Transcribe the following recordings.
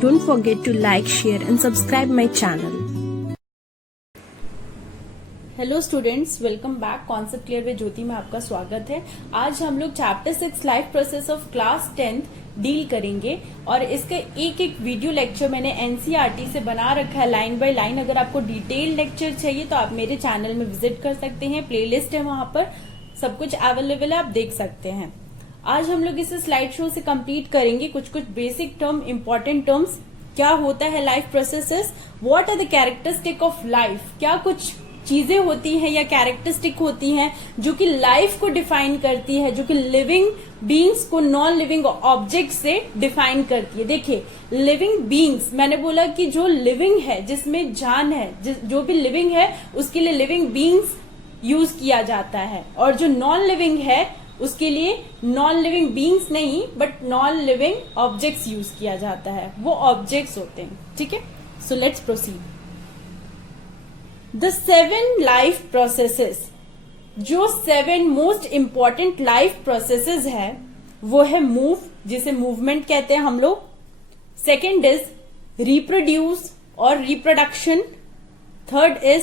Don't forget to like, share and subscribe my channel. Hello students, welcome back. Concept clear with Jyoti में आपका स्वागत है। आज हम लोग chapter 6 life process of class 10th डील करेंगे और इसका एक एक वीडियो लेक्चर मैंने एनसीईआरटी से बना रखा है लाइन बाय लाइन। अगर आपको डिटेल लेक्चर चाहिए तो आप मेरे चैनल में विजिट कर सकते हैं, प्लेलिस्ट है वहां पर सब कुछ अवेलेबल है, आप देख सकते हैं। आज हम लोग इसे स्लाइड शो से कंप्लीट करेंगे। कुछ कुछ बेसिक टर्म, इंपॉर्टेंट टर्म्स, क्या होता है life processes, what are the characteristic of life, क्या कुछ चीजें होती हैं या कैरेक्टरिस्टिक होती हैं जो कि लाइफ को डिफाइन करती है, जो कि लिविंग बीइंग्स को नॉन लिविंग ऑब्जेक्ट से डिफाइन करती है। देखिए, लिविंग बीइंग्स, मैंने बोला कि जो लिविंग है, जिसमें जान है, जो भी लिविंग है उसके लिए लिविंग बीइंग्स यूज किया जाता है, और जो नॉन लिविंग है उसके लिए नॉन लिविंग बीइंग्स नहीं but non living objects use किया जाता है, वो ऑब्जेक्ट्स होते हैं। ठीक है, so let's proceed. The 7 life processes, जो 7 मोस्ट इंपॉर्टेंट लाइफ प्रोसेसेस है वो है मूव, जिसे मूवमेंट कहते हैं हम लोग। सेकेंड इज रिप्रोड्यूस और रिप्रोडक्शन। थर्ड इज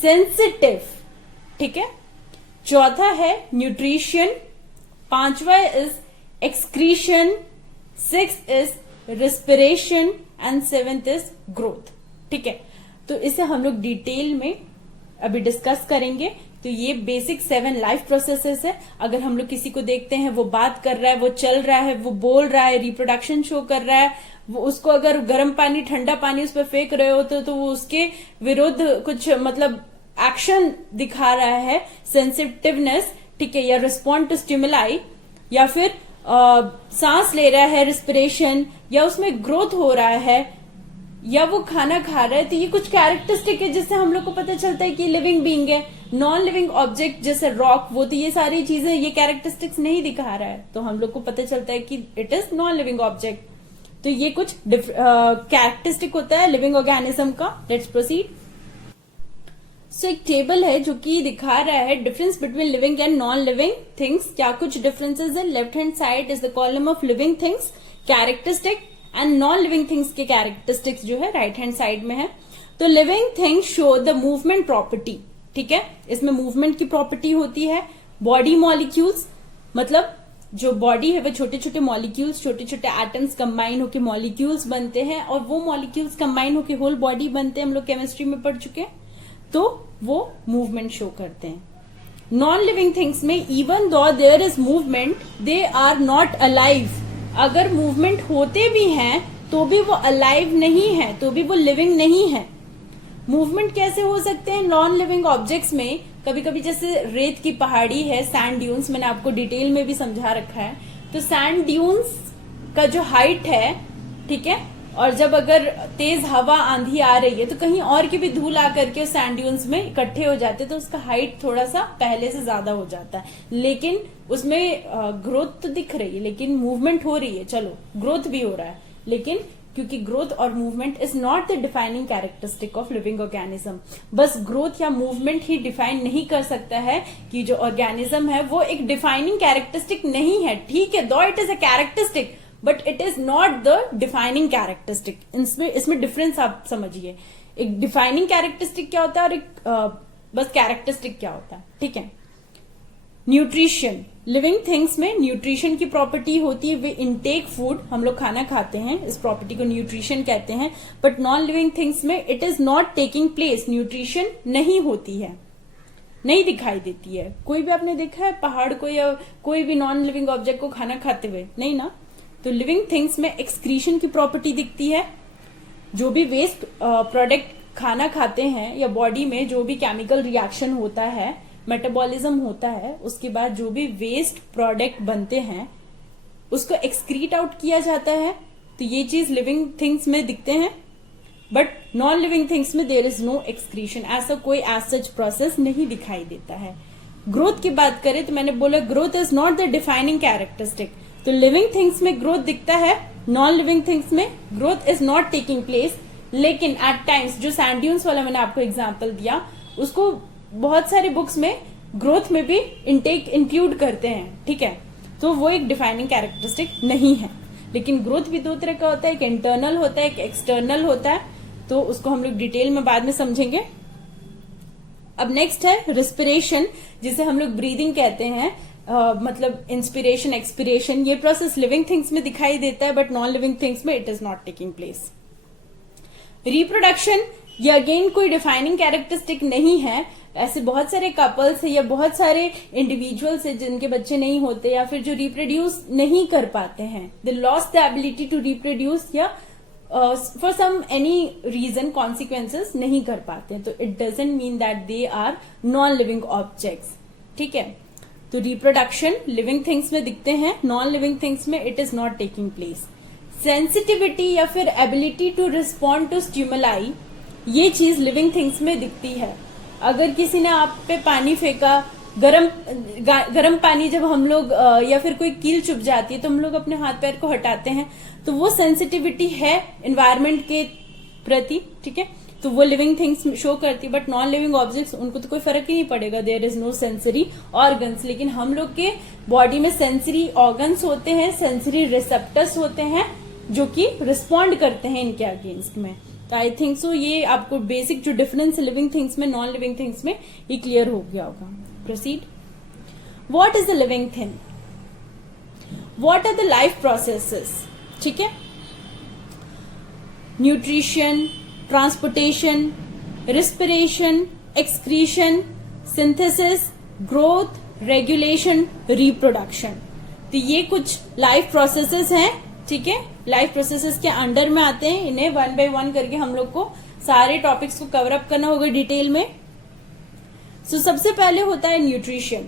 सेंसिटिव, ठीक है। चौथा है न्यूट्रिशन। पांचवा is excretion. Sixth is respiration and seventh is growth. ठीक है, तो इसे हम लोग डिटेल में अभी डिस्कस करेंगे। तो ये बेसिक 7 लाइफ प्रोसेसेस है। अगर हम लोग किसी को देखते हैं वो बात कर रहा है, वो चल रहा है, वो बोल रहा है, रिप्रोडक्शन शो कर रहा है, वो उसको अगर गर्म पानी ठंडा पानी उस पर फेंक रहे हो तो वो उसके विरुद्ध कुछ मतलब एक्शन दिखा रहा है, सेंसिटिवनेस, ठीक है, या रिस्पॉन्ड टू स्टिमुलाई, या फिर सांस ले रहा है, रिस्पिरेशन, या उसमें ग्रोथ हो रहा है, या वो खाना खा रहा है, तो ये कुछ कैरेक्टरिस्टिक है जिससे हम लोग को पता चलता है कि लिविंग बीइंग है। नॉन लिविंग ऑब्जेक्ट जैसे रॉक, वो तो ये सारी चीजें, ये कैरेक्टरिस्टिक्स नहीं दिखा रहा है, तो हम लोग को पता चलता है कि it is non living object. तो ये कुछ कैरेक्टरिस्टिक होता है लिविंग ऑर्गेनिज्म का। Let's proceed. सो एक टेबल है जो कि दिखा रहा है difference between living and non living things. क्या कुछ डिफरेंसेस है। Left hand side is the column of living things characteristic, and non living things के कैरेक्टरिस्टिक्स जो है राइट हैंड साइड में है। तो living things show the movement property, ठीक है, इसमें मूवमेंट की प्रॉपर्टी होती है। बॉडी मॉलिक्यूल्स, मतलब जो बॉडी है वो छोटे छोटे मॉलिक्यूल्स, छोटे छोटे एटम्स कंबाइन होकर मॉलिक्यूल्स बनते हैं, और वो मॉलिक्यूल्स कंबाइन होकर होल बॉडी बनते हैं, हम लोग केमिस्ट्री में पढ़ चुके हैं, तो वो मूवमेंट शो करते हैं। नॉन लिविंग थिंग्स में even though there is movement, they are not alive. अगर मूवमेंट होते भी हैं तो भी वो अलाइव नहीं है, तो भी वो लिविंग नहीं है। मूवमेंट कैसे हो सकते हैं नॉन लिविंग ऑब्जेक्ट्स में। कभी कभी जैसे रेत की पहाड़ी है, सैंड ड्यून्स, मैंने आपको डिटेल में भी समझा रखा है। तो सैंड ड्यून्स का जो हाइट है, ठीक है, और जब अगर तेज हवा आंधी आ रही है तो कहीं और की भी धूल आकर के सैंड ड्यून्स में इकट्ठे हो जाते हैं, तो उसका हाइट थोड़ा सा पहले से ज्यादा हो जाता है, लेकिन उसमें ग्रोथ तो दिख रही है, लेकिन मूवमेंट हो रही है, चलो ग्रोथ भी हो रहा है, लेकिन क्योंकि ग्रोथ और movement is not the defining characteristic of living organism. बस ग्रोथ या मूवमेंट ही डिफाइन नहीं कर सकता है कि जो ऑर्गेनिज्म है वो एक डिफाइनिंग कैरेक्टरिस्टिक नहीं है। ठीक है, दो it is a characteristic but it is not the defining characteristic. इसमें डिफरेंस आप समझिए, एक डिफाइनिंग कैरेक्टरिस्टिक क्या होता है और एक बस कैरेक्टरिस्टिक क्या होता है। ठीक है, न्यूट्रिशन, लिविंग थिंग्स में न्यूट्रिशन की प्रॉपर्टी होती है, वे इनटेक फूड, हम लोग खाना खाते हैं, इस प्रॉपर्टी को न्यूट्रिशन कहते हैं। बट नॉन लिविंग थिंग्स में it is not taking place, nutrition नहीं होती है, नहीं दिखाई देती है। कोई भी आपने देखा है पहाड़ को या कोई भी नॉन लिविंग ऑब्जेक्ट को खाना खाते हुए? नहीं ना। तो लिविंग थिंग्स में एक्सक्रीशन की प्रॉपर्टी दिखती है। जो भी वेस्ट प्रोडक्ट खाना खाते हैं या बॉडी में जो भी केमिकल रिएक्शन होता है, मेटाबॉलिज्म होता है, उसके बाद जो भी वेस्ट प्रोडक्ट बनते हैं उसको एक्सक्रीट आउट किया जाता है। तो ये चीज लिविंग थिंग्स में दिखते हैं, बट नॉन लिविंग थिंग्स में देयर इज नो एक्सक्रीशन, ऐसा कोई एज सच प्रोसेस नहीं दिखाई देता है। ग्रोथ की बात करें तो मैंने बोला growth is not the defining characteristic. तो लिविंग थिंग्स में ग्रोथ दिखता है, नॉन लिविंग थिंग्स में growth is not taking place. लेकिन एट टाइम्स, जो सैंड ड्यून्स वाला मैंने आपको एग्जांपल दिया, उसको बहुत सारी बुक्स में ग्रोथ में भी इंटेक इंक्लूड करते हैं। ठीक है, तो वो एक डिफाइनिंग कैरेक्टरिस्टिक नहीं है। लेकिन ग्रोथ भी दो तरह का होता है, एक इंटरनल होता है, एक एक्सटर्नल होता है, तो उसको हम लोग डिटेल में बाद में समझेंगे। अब नेक्स्ट है रिस्पिरेशन, जिसे हम लोग ब्रीदिंग कहते हैं, मतलब इंस्पिरेशन एक्सपिरेशन। ये प्रोसेस लिविंग थिंग्स में दिखाई देता है बट नॉन लिविंग थिंग्स में it is not taking place. Reproduction, ये अगेन कोई डिफाइनिंग कैरेक्टरिस्टिक नहीं है। ऐसे बहुत सारे कपल्स है या बहुत सारे इंडिविजुअल्स है जिनके बच्चे नहीं होते या फिर जो रिप्रोड्यूस नहीं कर पाते हैं, they lost the ability to reproduce या for some any reason consequences नहीं कर पाते, तो it doesn't mean that they are non living objects. ठीक है, तो रिप्रोडक्शन लिविंग थिंग्स में दिखते हैं, नॉन लिविंग थिंग्स में it is not taking place. Sensitivity या फिर ability to respond to stimuli, ये लिविंग थिंग्स में दिखती है। अगर किसी ने आप पे पानी फेंका, गरम पानी जब हम लोग या फिर कोई कील चुभ जाती है तो हम लोग अपने हाथ पैर को हटाते हैं, तो वो सेंसिटिविटी है एनवायरमेंट के प्रति। ठीक है, तो वो लिविंग थिंग्स शो करती है, बट नॉन लिविंग ऑब्जेक्ट्स उनको तो कोई फर्क ही नहीं पड़ेगा, there is no sensory organs. लेकिन हम लोग के बॉडी में सेंसरी ऑर्गन्स होते हैं, सेंसरी रिसेप्टर्स होते हैं जो कि रिस्पॉन्ड करते हैं इनके अगेंस्ट में। तो आई थिंक सो ये आपको बेसिक जो डिफरेंस लिविंग थिंग्स में नॉन लिविंग थिंग्स में ये क्लियर हो गया होगा। Proceed. What is the living thing? What are the life processes? ठीक है, nutrition, transportation, respiration, excretion, synthesis, growth, regulation, reproduction. तो ये कुछ लाइफ प्रोसेसेस हैं। ठीक है, लाइफ प्रोसेसेस के अंडर में आते हैं। इन्हें वन बाय वन करके हम लोग को सारे टॉपिक्स को कवर अप करना होगा डिटेल में। सो सबसे पहले होता है nutrition.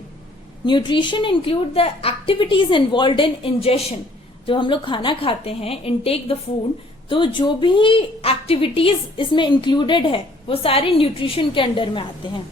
Nutrition include the activities involve in ingestion. जो हम लोग खाना खाते हैं, इनटेक द फूड, तो जो भी एक्टिविटीज इसमें इंक्लूडेड है वो सारे न्यूट्रिशन के अंडर में आते हैं।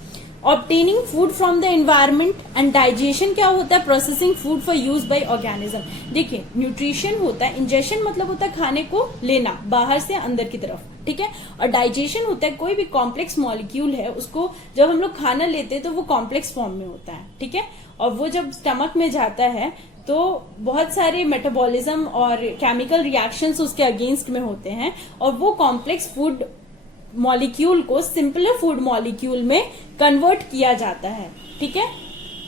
Obtaining food from the environment and digestion क्या होता है? Processing food for use by organism. देखिए, न्यूट्रिशन होता है, इंजेशन मतलब होता है खाने को लेना बाहर से अंदर की तरफ। ठीक है, और डाइजेशन होता है कोई भी कॉम्प्लेक्स मॉलिक्यूल है उसको जब हम लोग खाना लेते हैं तो वो कॉम्प्लेक्स फॉर्म में होता है। ठीक है, और वो जब स्टमक में जाता है तो बहुत सारे मेटाबॉलिज्म और केमिकल रिएक्शंस उसके अगेंस्ट में होते हैं और वो कॉम्प्लेक्स फूड मॉलिक्यूल को सिंपलर फूड मॉलिक्यूल में कन्वर्ट किया जाता है। ठीक है,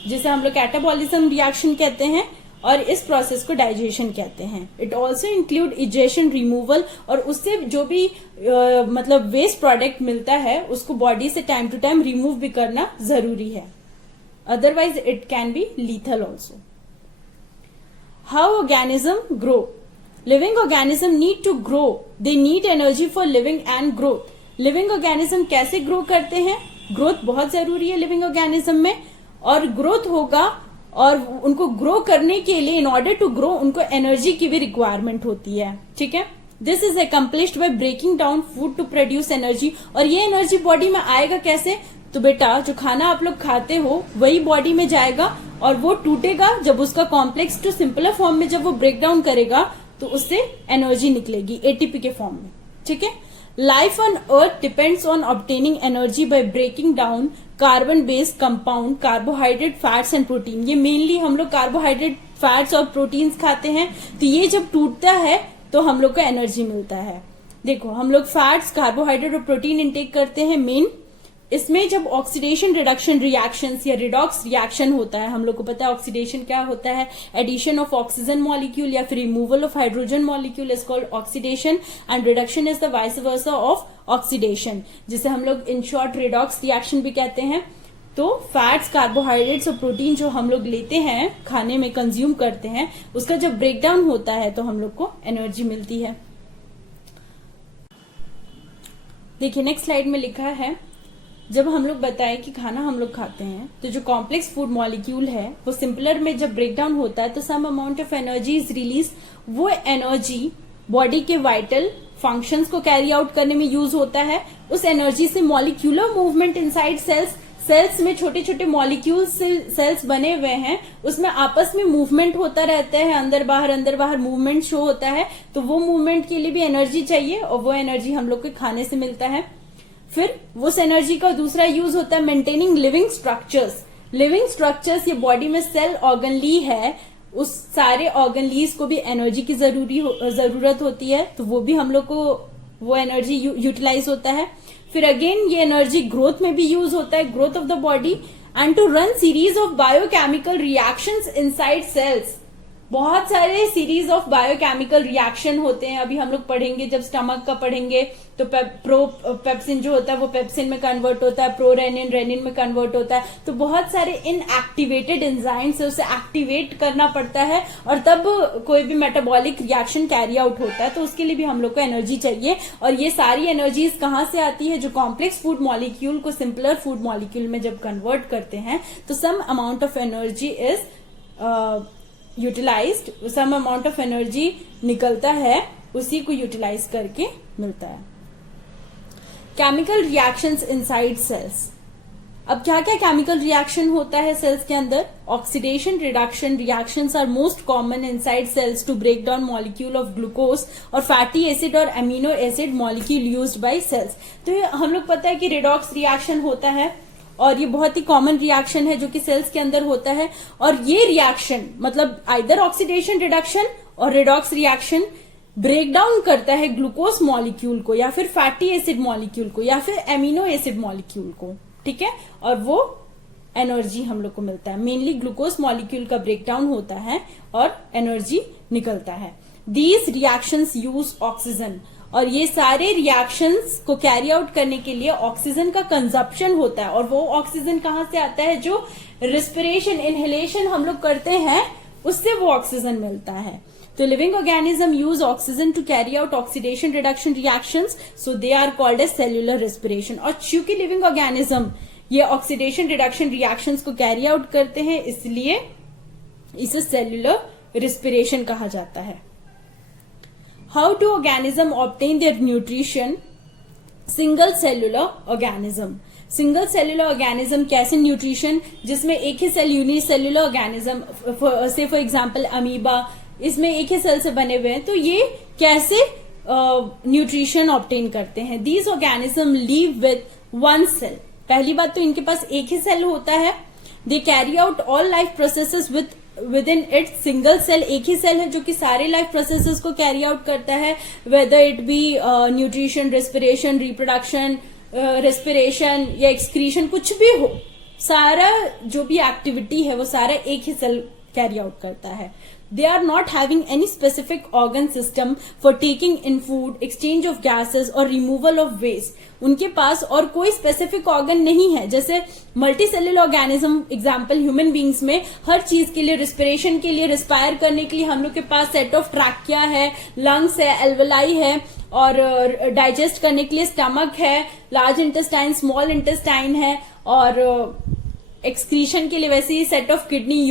जिसे हम लोग कैटाबॉलिज्म रिएक्शन कहते हैं और इस प्रोसेस को डाइजेशन कहते हैं। It also include egestion, removal, और उससे जो भी मतलब वेस्ट प्रोडक्ट मिलता है उसको बॉडी से टाइम टू टाइम रिमूव भी करना जरूरी है, otherwise it can be lethal also. How organism grow? Living organism need to grow, they need energy for living and growth. Living organism कैसे ग्रो करते हैं? ग्रोथ बहुत जरूरी है लिविंग ऑर्गेनिज्म में, और ग्रोथ होगा और उनको ग्रो करने के लिए, इन ऑर्डर टू ग्रो, उनको एनर्जी की भी रिक्वायरमेंट होती है। ठीक है, this is accomplished by breaking down food to produce energy. और ये एनर्जी बॉडी में आएगा कैसे? तो बेटा, जो खाना आप लोग खाते हो वही बॉडी में जाएगा और वो टूटेगा जब उसका कॉम्प्लेक्स टू सिंपलर फॉर्म में जब वो ब्रेक डाउन करेगा तो उससे एनर्जी निकलेगी एटीपी के फॉर्म में। ठीक है, life on earth depends on obtaining energy by breaking down carbon based compound, carbohydrate, fats and protein. ये मेनली हम लोग कार्बोहाइड्रेट, फैट्स और प्रोटीन्स खाते हैं, तो ये जब टूटता है तो हम लोग को एनर्जी मिलता है। देखो, हम लोग फैट्स, कार्बोहाइड्रेट और प्रोटीन इंटेक करते हैं मेन। इसमें जब ऑक्सीडेशन रिडक्शन रिएक्शंस या रिडॉक्स रिएक्शन होता है, हम लोग को पता है ऑक्सीडेशन क्या होता है, एडिशन ऑफ ऑक्सीजन मॉलिक्यूल या फिर removal of hydrogen molecule is called oxidation, and reduction is the vice versa of oxidation, जिसे हम लोग इन शॉर्ट रिडॉक्स रिएक्शन भी कहते हैं। तो फैट्स, कार्बोहाइड्रेट्स और प्रोटीन जो हम लोग लेते हैं, खाने में कंज्यूम करते हैं, उसका जब ब्रेकडाउन होता है तो हम लोग को एनर्जी मिलती है। देखिए, नेक्स्ट स्लाइड में लिखा है, जब हम लोग बताए कि खाना हम लोग खाते हैं तो जो कॉम्प्लेक्स फूड मॉलिक्यूल है वो सिंपलर में जब ब्रेकडाउन होता है तो some amount of energy is release. वो एनर्जी बॉडी के वाइटल फंक्शंस को कैरी आउट करने में यूज होता है। उस एनर्जी से मॉलिक्यूलर मूवमेंट इनसाइड सेल्स में छोटे छोटे मॉलिक्यूल्स सेल्स बने हुए हैं, उसमें आपस में मूवमेंट होता रहता है, अंदर बाहर मूवमेंट शो होता है। तो वो मूवमेंट के लिए भी एनर्जी चाहिए और वो एनर्जी हम लोग के खाने से मिलता है। फिर उस एनर्जी का दूसरा यूज होता है maintaining living structures. Living structures ये बॉडी में सेल ऑर्गन ली है, उस सारे ऑर्गनलीज को भी एनर्जी की जरूरत होती है, तो वो भी हम लोग को वो एनर्जी यूटिलाइज होता है। फिर अगेन ये एनर्जी ग्रोथ में भी यूज होता है, growth of the body, and to run series of biochemical reactions inside cells. बहुत सारे सीरीज ऑफ बायोकेमिकल रिएक्शन होते हैं, अभी हम लोग पढ़ेंगे, जब स्टमक का पढ़ेंगे तो पेप्सिन जो होता है वो पेप्सिन में कन्वर्ट होता है, प्रोरेनिन रेनिन में कन्वर्ट होता है। तो बहुत सारे इनएक्टिवेटेड एंजाइम्स से उसे एक्टिवेट करना पड़ता है और तब कोई भी मेटाबॉलिक रिएक्शन कैरी आउट होता है। तो उसके लिए भी हम लोग को एनर्जी चाहिए, और ये सारी एनर्जीज कहाँ से आती है? जो कॉम्प्लेक्स फूड मॉलिक्यूल को सिंपलर फूड मॉलिक्यूल में जब कन्वर्ट करते हैं तो some amount of energy is utilized, some amount of energy निकलता है, उसी को यूटिलाइज करके मिलता है। Chemical reactions inside cells. अब क्या क्या केमिकल रिएक्शन होता है सेल्स के अंदर? Oxidation reduction reactions are most common inside cells to break down molecule of glucose और फैटी एसिड और amino acid molecule used by cells. तो हम लोग पता है कि रिडॉक्स रिएक्शन होता है, और ये बहुत ही कॉमन रिएक्शन है जो कि सेल्स के अंदर होता है। और ये रिएक्शन मतलब आइदर ऑक्सीडेशन रिडक्शन और रिडॉक्स रिएक्शन ब्रेक डाउन करता है ग्लूकोज मॉलिक्यूल को, या फिर फैटी एसिड मॉलिक्यूल को, या फिर एमिनो एसिड मॉलिक्यूल को, ठीक है, और वो एनर्जी हम लोग को मिलता है। मेनली ग्लूकोज मॉलिक्यूल का ब्रेकडाउन होता है और एनर्जी निकलता है। दीज रिएक्शंस यूज ऑक्सीजन, और ये सारे रिएक्शंस को कैरी आउट करने के लिए ऑक्सीजन का कंजप्शन होता है। और वो ऑक्सीजन कहाँ से आता है? जो रिस्पिरेशन इनहेलेशन हम लोग करते हैं उससे वो ऑक्सीजन मिलता है। तो living organism use oxygen to carry out oxidation reduction reactions, so they are called as cellular respiration. और चूंकि लिविंग ऑर्गेनिज्म ये ऑक्सीडेशन रिडक्शन रिएक्शंस को कैरी आउट करते हैं, इसलिए इसे सेल्यूलर रेस्पिरेशन कहा जाता है। How do organism obtain their nutrition? Single cellular organism. Single cellular organism कैसे न्यूट्रिशन, जिसमें एक ही सेल यूनिसेल्यूलर ऑर्गेनिज्म से फॉर एग्जांपल अमीबा, इसमें एक ही सेल से बने हुए हैं, तो ये कैसे न्यूट्रिशन ऑब्टेन करते हैं? These organism live with one cell. पहली बात तो इनके पास एक ही सेल होता है। They carry out all life processes within its single cell. एक ही सेल है जो कि सारे लाइफ प्रोसेसेस को कैरी आउट करता है, whether it be nutrition, respiration, reproduction, respiration या एक्सक्रीशन, कुछ भी हो, सारा जो भी एक्टिविटी है वो सारा एक ही सेल कैरी आउट करता है। They are not having any specific organ system for taking in food, exchange of gases और removal of waste. उनके पास और कोई स्पेसिफिक ऑर्गन नहीं है। जैसे multi cellular organism example human beings में हर चीज के लिए, रिस्पिरेशन के लिए, रिस्पायर करने के लिए हम लोग के पास सेट ऑफ ट्रैकिया है, लंग्स है, एल्वेलाई है, और डाइजेस्ट करने के लिए स्टमक है, लार्ज इंटेस्टाइन, स्मॉल इंटेस्टाइन है, और एक्सक्रीशन के लिए वैसे ही set of kidney,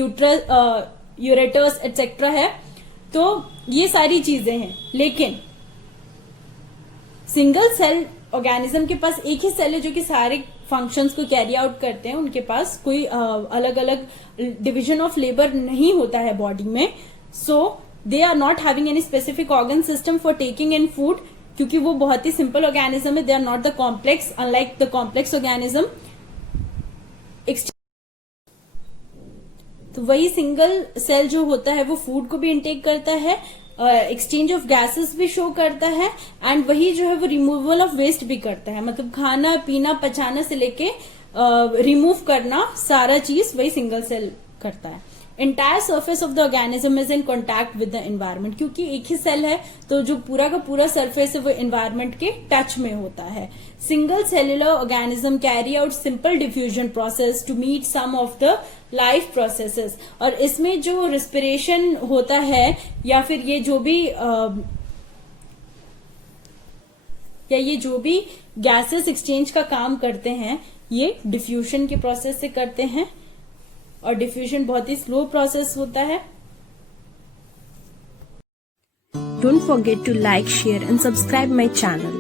ureters etcetera है। तो ये सारी चीजें हैं, लेकिन सिंगल सेल ऑर्गेनिज्म के पास एक ही सेल है जो कि सारे फंक्शंस को कैरी आउट करते हैं। उनके पास कोई अलग अलग डिवीजन ऑफ लेबर नहीं होता है बॉडी में। So they are not having any specific organ system for taking in food, क्योंकि वो बहुत ही सिंपल ऑर्गेनिज्म है। They are not the complex, unlike the complex organism. तो वही सिंगल सेल जो होता है वो फूड को भी इंटेक करता है, एक्सचेंज ऑफ गैसेस भी शो करता है, एंड वही जो है वो रिमूवल ऑफ वेस्ट भी करता है। मतलब खाना पीना पचाना से लेके रिमूव करना, सारा चीज वही सिंगल सेल करता है। Entire surface of the organism is in contact with the environment, क्योंकि एक ही सेल है तो जो पूरा का पूरा सरफेस है वो एनवायरमेंट के टच में होता है। Single cellular organism carry out simple diffusion process to meet some of the life processes. और इसमें जो रिस्पिरेशन होता है या फिर ये जो भी गैसेस एक्सचेंज का काम करते हैं, ये डिफ्यूजन के प्रोसेस से करते हैं, और डिफ्यूजन बहुत ही स्लो प्रोसेस होता है। Don't forget to like, share and subscribe my channel.